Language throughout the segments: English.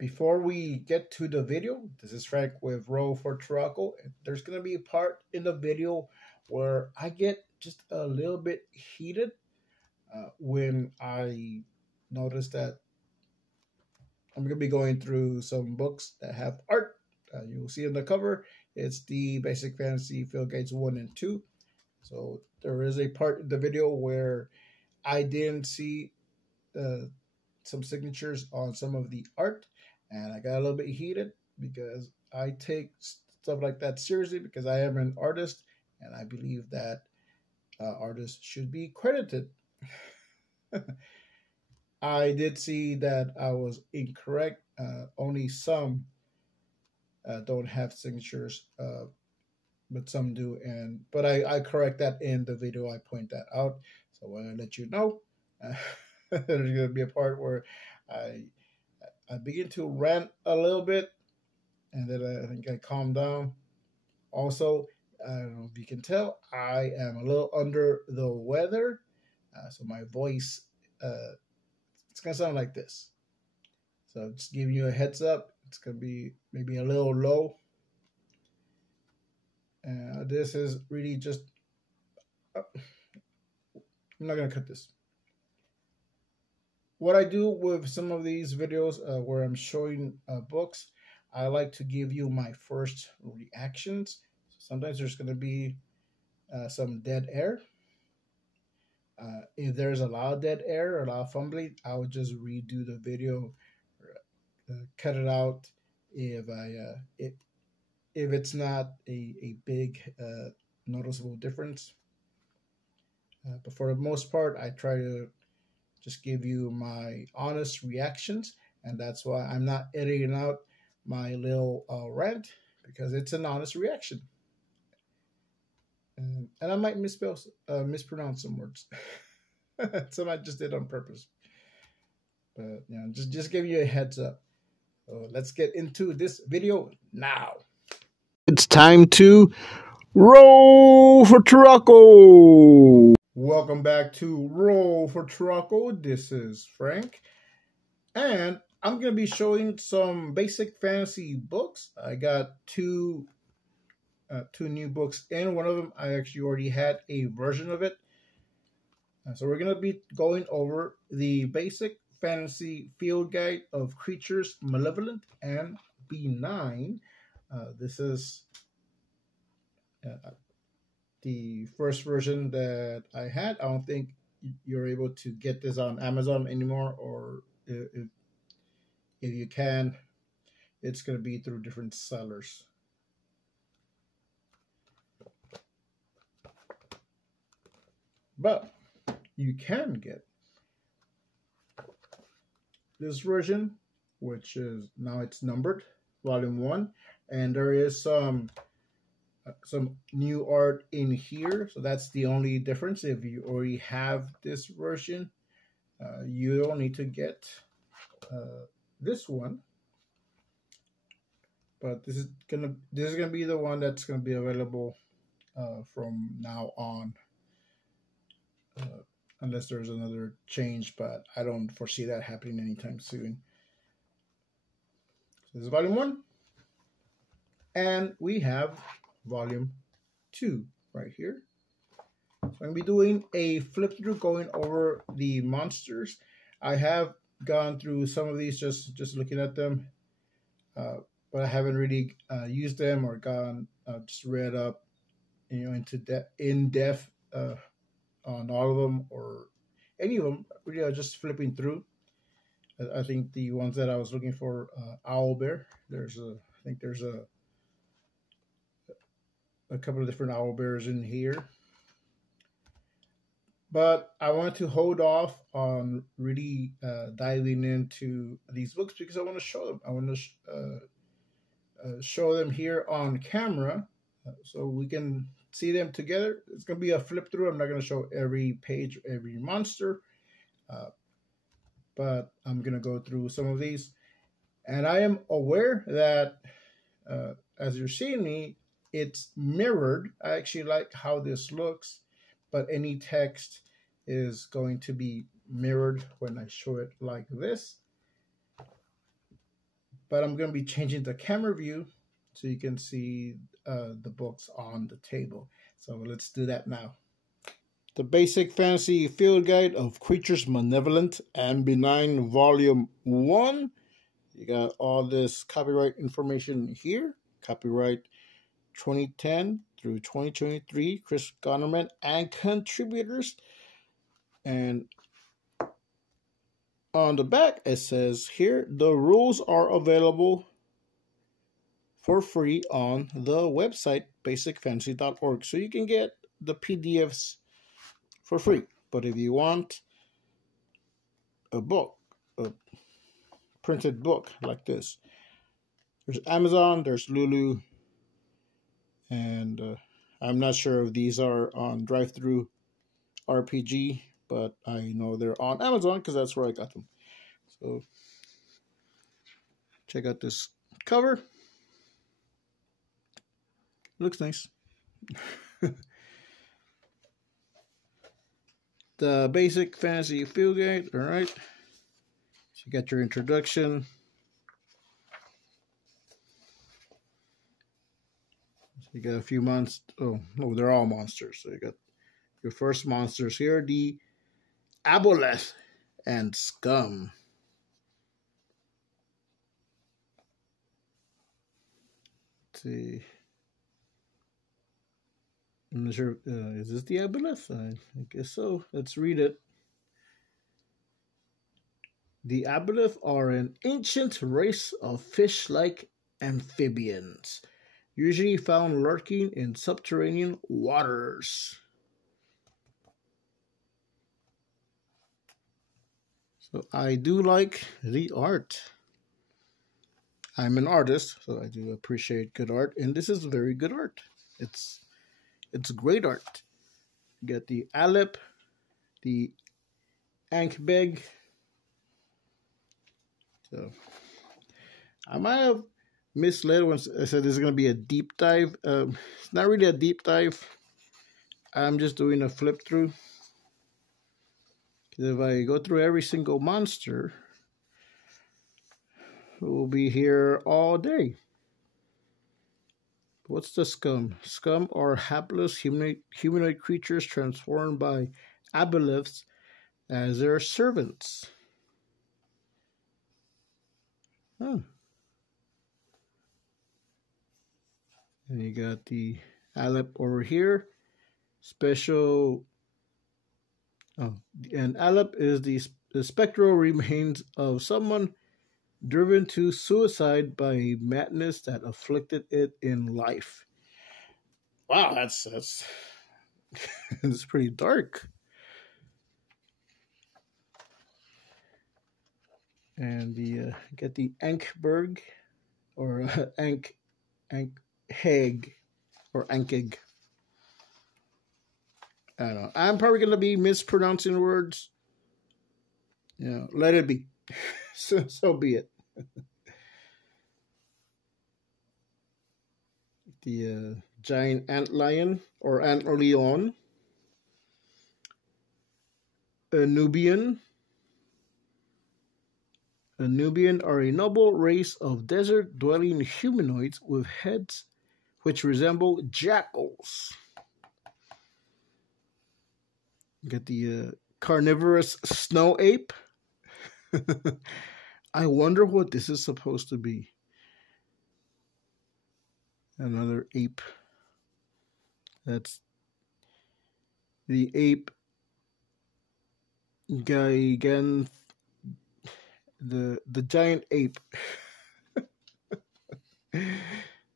Before we get to the video, this is Frank with Roll for Truckle. There's going to be a part in the video where I get just a little bit heated when I notice that I'm going to be going through some books that have art. You'll see on the cover, it's the Basic Fantasy Field Guides 1 and 2. So there is a part in the video where I didn't see some signatures on some of the art, and I got a little bit heated because I take stuff like that seriously because I am an artist and I believe that artists should be credited. I did see that I was incorrect. Only some don't have signatures, but some do. But I correct that in the video. I point that out. So I want to let you know. There's going to be a part where I begin to rant a little bit, and then I think I calm down. Also, I don't know if you can tell, I am a little under the weather, so my voice it's gonna sound like this. So just giving you a heads up, it's gonna be maybe a little low. This is really just. I'm not gonna cut this. What I do with some of these videos where I'm showing books, I like to give you my first reactions. Sometimes there's going to be some dead air. If there's a lot of dead air or a lot of fumbling, I would just redo the video, cut it out if it's not a big noticeable difference. But for the most part, I try to just give you my honest reactions, and that's why I'm not editing out my little rant, because it's an honest reaction. And I might mispronounce some words. Some I just did on purpose. But just give you a heads up. So let's get into this video now. It's time to roll for Truckle. Welcome back to Roll for Truckle. This is Frank, and I'm going to be showing some basic fantasy books. I got two new books in. One of them I actually already had a version of it. So we're going to be going over the Basic Fantasy Field Guide of Creatures Malevolent and Benign. This is the first version that I had. I don't think you're able to get this on Amazon anymore, or if you can, it's going to be through different sellers. But you can get this version, which is now it's numbered, Volume 1, and there is some new art in here. So that's the only difference. If you already have this version, you don't need to get this one. But this is gonna be the one that's gonna be available from now on, unless there's another change. But I don't foresee that happening anytime soon. So this is Volume 1, and we have Volume 2 right here. So I'm going to be doing a flip through going over the monsters. I have gone through some of these just looking at them, but I haven't really used them or gone just read up into in depth on all of them or any of them. Really, just flipping through. I think the ones that I was looking for, Owlbear. I think there's a couple of different Owlbears in here, but I want to hold off on really diving into these books because I want to show them. I want to show them here on camera so we can see them together. It's going to be a flip through. I'm not going to show every page, every monster, but I'm going to go through some of these. And I am aware that as you're seeing me, it's mirrored. I actually like how this looks, but any text is going to be mirrored when I show it like this. but I'm going to be changing the camera view so you can see the books on the table. So let's do that now. The Basic Fantasy Field Guide of Creatures Malevolent and Benign, Volume 1. You got all this copyright information here. Copyright 2010 through 2023, Chris Gonnerman and contributors. And on the back, it says here, the rules are available for free on the website, basicfantasy.org. So you can get the PDFs for free. But if you want a book, a printed book like this, there's Amazon, there's Lulu, and I'm not sure if these are on Drive-Thru RPG, but I know they're on Amazon because that's where I got them. So check out this cover. Looks nice. The Basic Fantasy Field Guide. All right. So you got your introduction. So you got a few months. Oh no, they're all monsters. So you got your first monsters here: the Aboleth and Scum. Let's see. I'm not sure. Is this the Aboleth? I guess so. Let's read it. The Aboleth are an ancient race of fish-like amphibians, usually found lurking in subterranean waters. So I do like the art. I'm an artist, so I do appreciate good art, and this is very good art. It's great art. You got the Alep, the Ankbeg. So I might have misled when I said this is going to be a deep dive. It's not really a deep dive. I'm just doing a flip through. Because if I go through every single monster, we'll be here all day. What's the Scum? Scum are hapless humanoid creatures transformed by aboleths as their servants. Huh. And you got the Alep over here. Special. Oh, and Alep is the spectral remains of someone driven to suicide by madness that afflicted it in life. Wow, that's it's pretty dark. And the get the Ankberg or Ankheg or Ankeg. I don't know. I'm probably gonna be mispronouncing words. Let it be. So be it. The giant antlion or antlion. A Nubian. A Nubian are a noble race of desert-dwelling humanoids with heads which resemble jackals. You got the carnivorous snow ape. I wonder what this is supposed to be. Another ape. That's the ape guy again. The giant ape.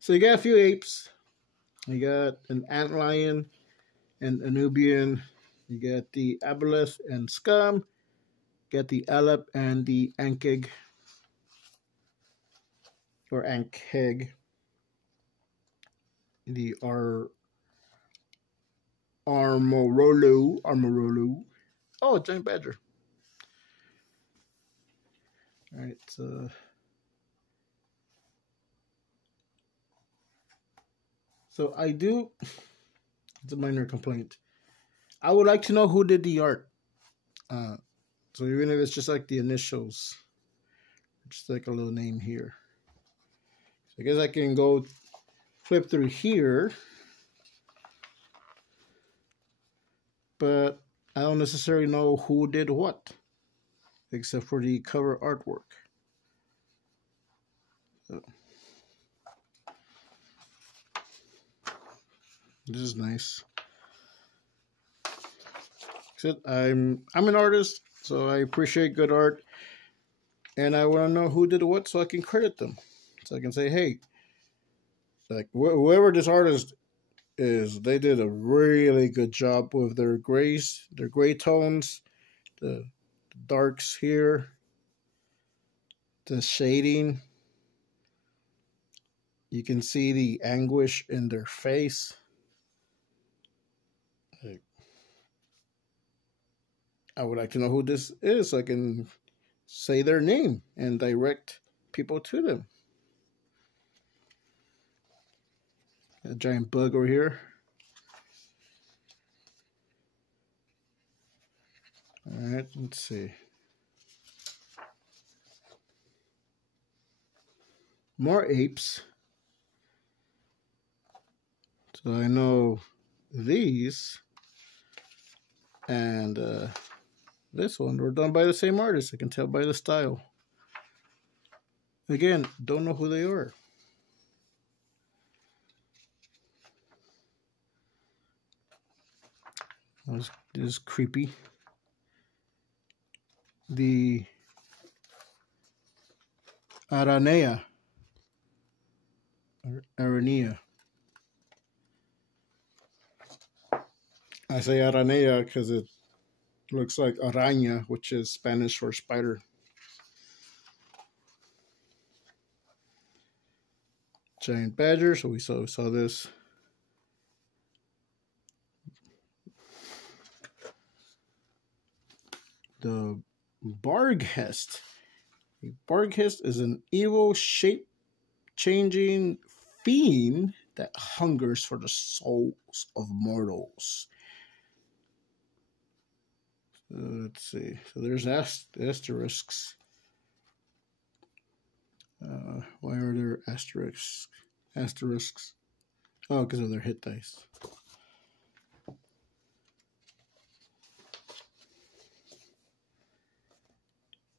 So you got a few apes. You got an antlion and a Nubian. You got the Aboleth and Scum. You got the Alep and the Ankeg or Ankheg. The Armorolo. Oh, giant badger. All right, so I do. It's a minor complaint. I would like to know who did the art. So even if it's just like the initials, just like a little name here. I guess I can go flip through here, but I don't necessarily know who did what, except for the cover artwork. So, this is nice. I'm an artist, so I appreciate good art, and I want to know who did what so I can credit them. So I can say, hey, like whoever this artist is, they did a really good job with their grays, their gray tones, the darks here, the shading. You can see the anguish in their face. I would like to know who this is so I can say their name and direct people to them. A giant bug over here. All right, let's see. More apes. So I know these and this one were done by the same artist. I can tell by the style. Again, don't know who they are. This is creepy. The Aranea. Aranea. I say Aranea because it looks like araña, which is Spanish for spider. Giant badger, so we saw this. The Barghest. The Barghest is an evil shape-changing fiend that hungers for the souls of mortals. Let's see. So there's asterisks. Why are there asterisks? Asterisks. Oh, because of their hit dice.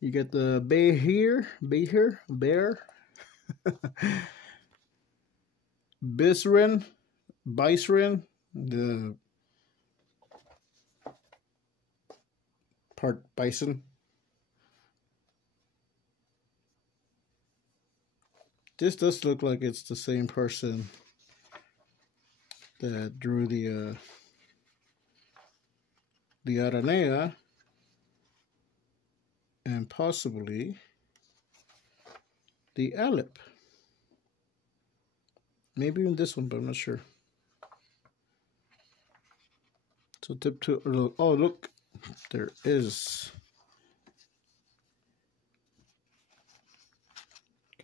You get the bear, Bisren, the part bison. This does look like it's the same person that drew the Aranea and possibly the Alep. Maybe even this one, but I'm not sure. So tip 2, oh look, there is.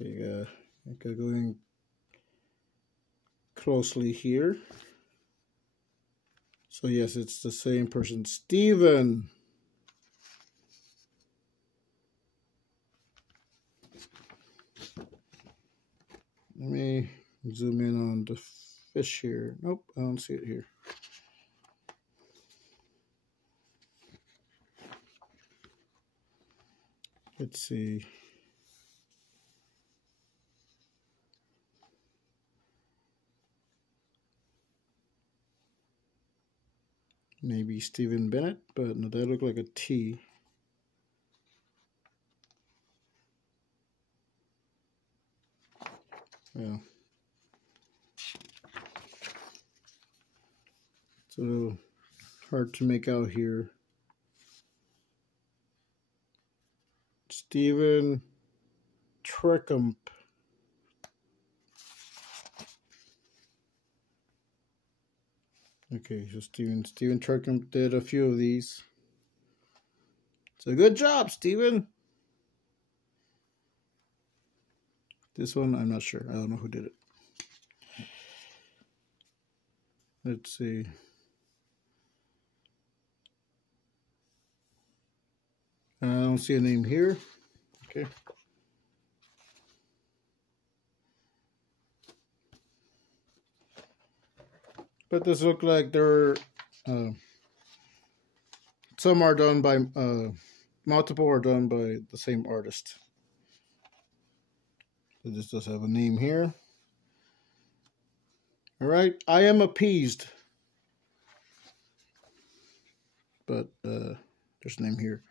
Okay, going closely here. So yes, it's the same person, Steven. Let me zoom in on the fish here. Nope, I don't see it here. Let's see. Maybe Stephen Bennett, but no, that looked like a T. Yeah. So hard to make out here. Stephen Trickump. Okay, so Stephen Trickump did a few of these. So good job, Stephen. This one, I'm not sure. I don't know who did it. Let's see. I don't see a name here. Okay. But this look like they're some are done by multiple are done by the same artist. So this does have a name here. All right, I am appeased, but there's a name here.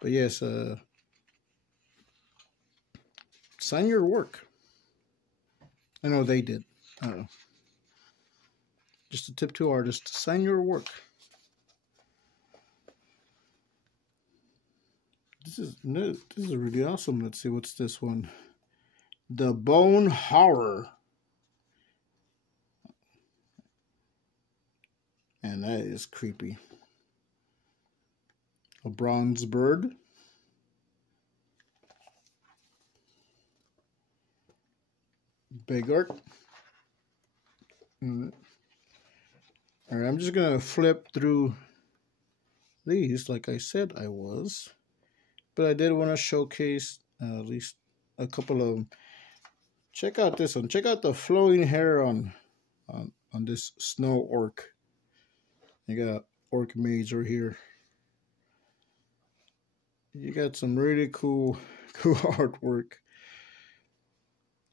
But yes, sign your work. I know they did. Just a tip to artists: sign your work. This is really awesome. Let's see, what's this one? The Bone Horror. And that is creepy. A bronze bird. Big art. All right, I'm just gonna flip through these like I said I was, but I did want to showcase at least a couple of them. Check out this one. Check out the flowing hair on this snow orc. You got orc mage right here. You got some really cool artwork.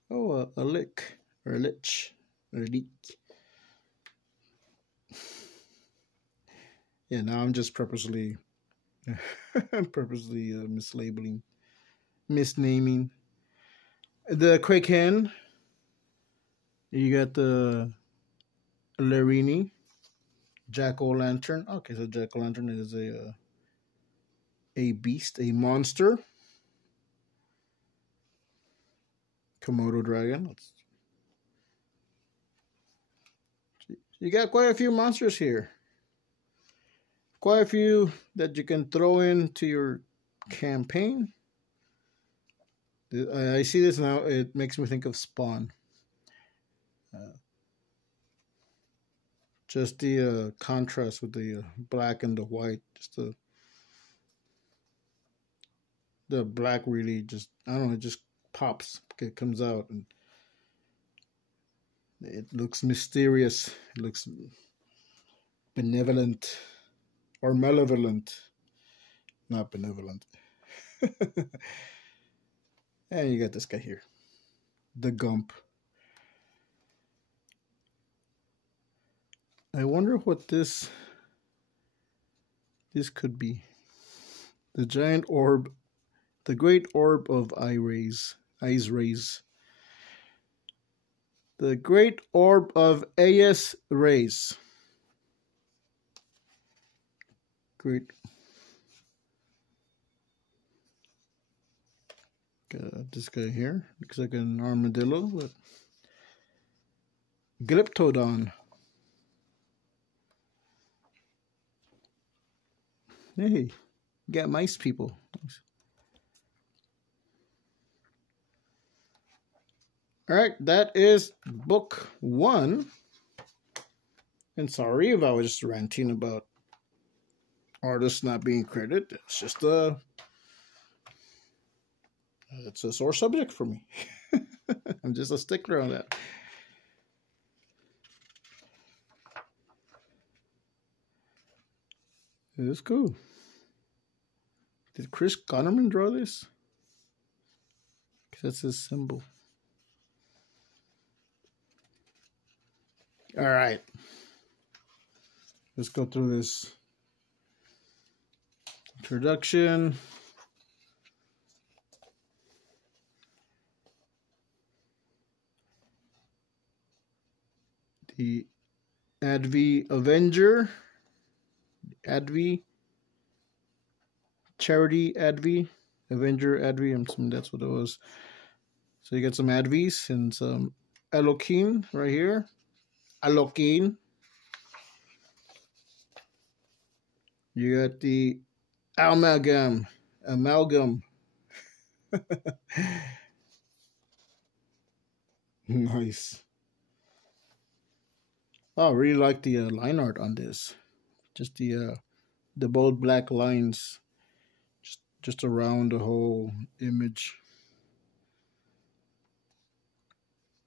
Oh, a lick or a lich or a leak. Yeah, now I'm just purposely mislabeling, misnaming. The Kraken. You got the Larini, Jack-o'-lantern. Okay, so Jack-o'-lantern is a beast, a monster. Komodo dragon. You got quite a few monsters here. Quite a few that you can throw into your campaign. I see this now. It makes me think of Spawn. Just the contrast with the black and the white. Just the black really just, I don't know, it just pops. It comes out and it looks mysterious. It looks benevolent or malevolent. Not benevolent. And you got this guy here. The Gump. I wonder what this could be. The giant orb, the great orb of eyes rays. The great orb of AS rays. Great. Got this guy here. Looks like an armadillo, but Glyptodon. Hey, you got mice people. All right, that is book 1. And sorry if I was just ranting about artists not being credited. It's just it's a sore subject for me. I'm just a stickler on that. It is cool. Did Chris Connerman draw this? Because that's his symbol. All right. Let's go through this introduction. The Advi Avenger. Advi. Charity Advi. Avenger Advi. I'm assuming that's what it was. So you got some Advis and some Eloquin right here. Eloquin. You got the Amalgam. Nice. Oh, I really like the line art on this. Just the bold black lines just around the whole image.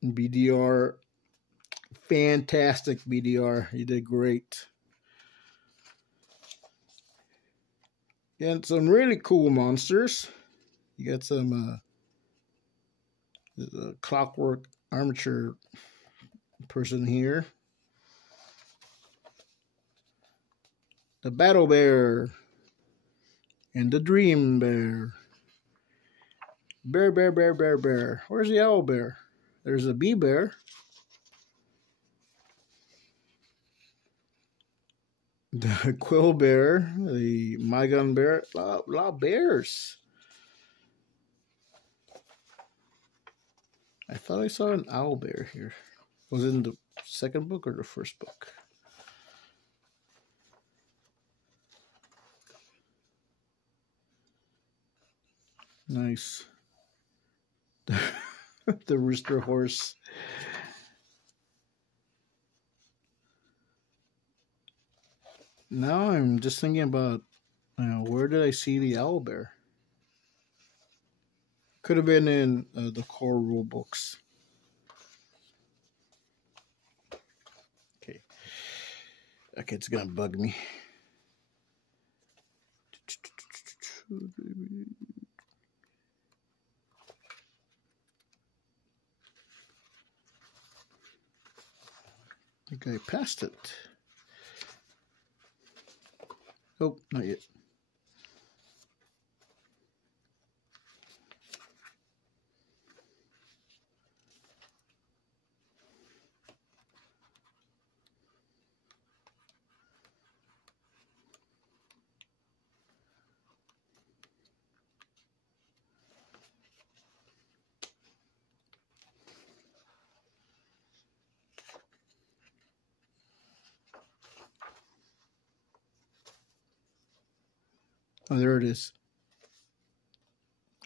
BDR fantastic, BDR. You did great. And some really cool monsters. You got some clockwork armature person here. The Battle Bear. And the Dream Bear. Bear, bear, bear, bear, bear. Where's the Owl Bear? There's a Bee Bear. The Quill Bear. The Mygon Bear. A lot of bears. I thought I saw an Owl Bear here. Was it in the second book or the first book? Nice. The Rooster Horse. Now I'm just thinking about, where did I see the Owl Bear? Could have been in the core rule books. Okay. Okay, it's gonna bug me. I think I passed it. Oh, not yet. Oh, there it is.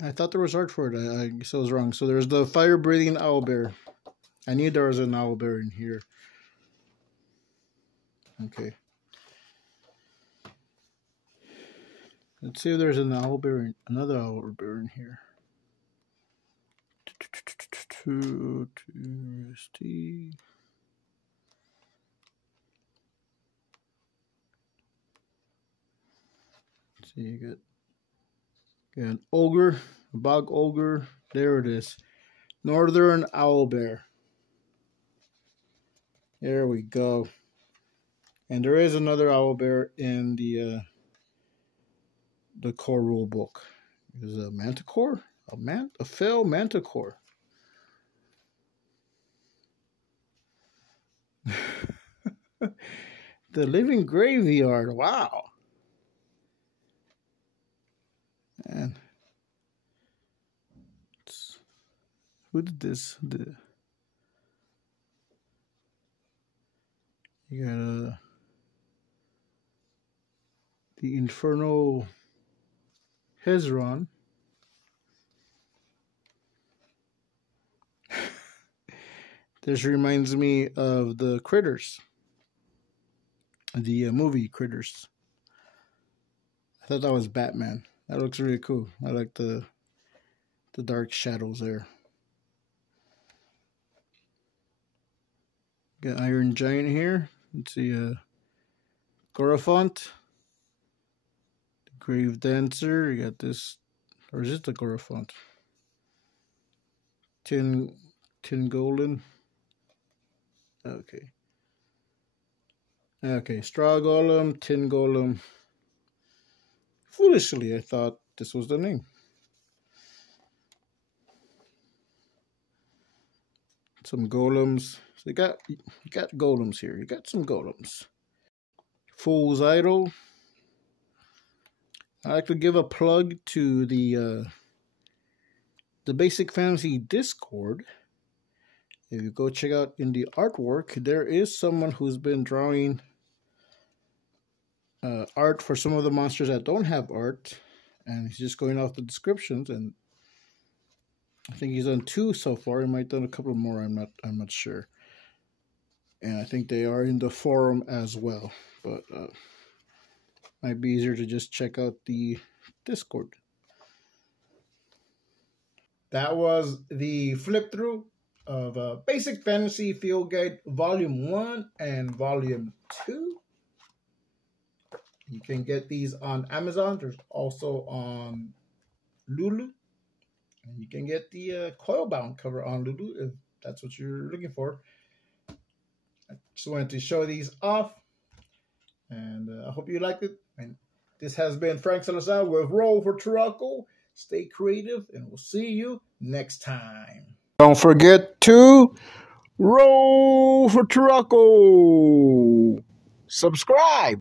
I thought there was art for it. I guess I was wrong. So there's the fire-breathing owl bear. I knew there was an owl bear in here. Okay. Let's see if there's an owl bear, another owl bear in here. See, you got an ogre, a bog ogre. There it is. Northern owl bear. There we go. And there is another owl bear in the core rule book. There's a manticore, a fell manticore. The living graveyard. Wow. And who did this? You got the Infernal Hezron. This reminds me of the Critters, the movie Critters. I thought that was Batman. That looks really cool. I like the dark shadows there. Got Iron Giant here. Let's see, Gorophont, the Grave Dancer. You got this, or is it the Gorophont? Tin Golem. Okay. Okay, Straw Golem, Tin Golem. Foolishly, I thought this was the name. Some golems. So you got golems here. You got some golems. Fool's Idol. I like to give a plug to the Basic Fantasy Discord. If you go check out in the artwork, there is someone who's been drawing art for some of the monsters that don't have art, and he's just going off the descriptions. And I think he's done 2 so far. He might have done a couple more. I'm not sure. And I think they are in the forum as well. But might be easier to just check out the Discord. That was the flip through of Basic Fantasy Field Guide Volume 1 and Volume 2. You can get these on Amazon. There's also on Lulu. And you can get the coil bound cover on Lulu if that's what you're looking for. I just wanted to show these off. And I hope you liked it. And this has been Frank Salazar with Roll for Trucko. Stay creative, and we'll see you next time. Don't forget to roll for Trucko. Subscribe.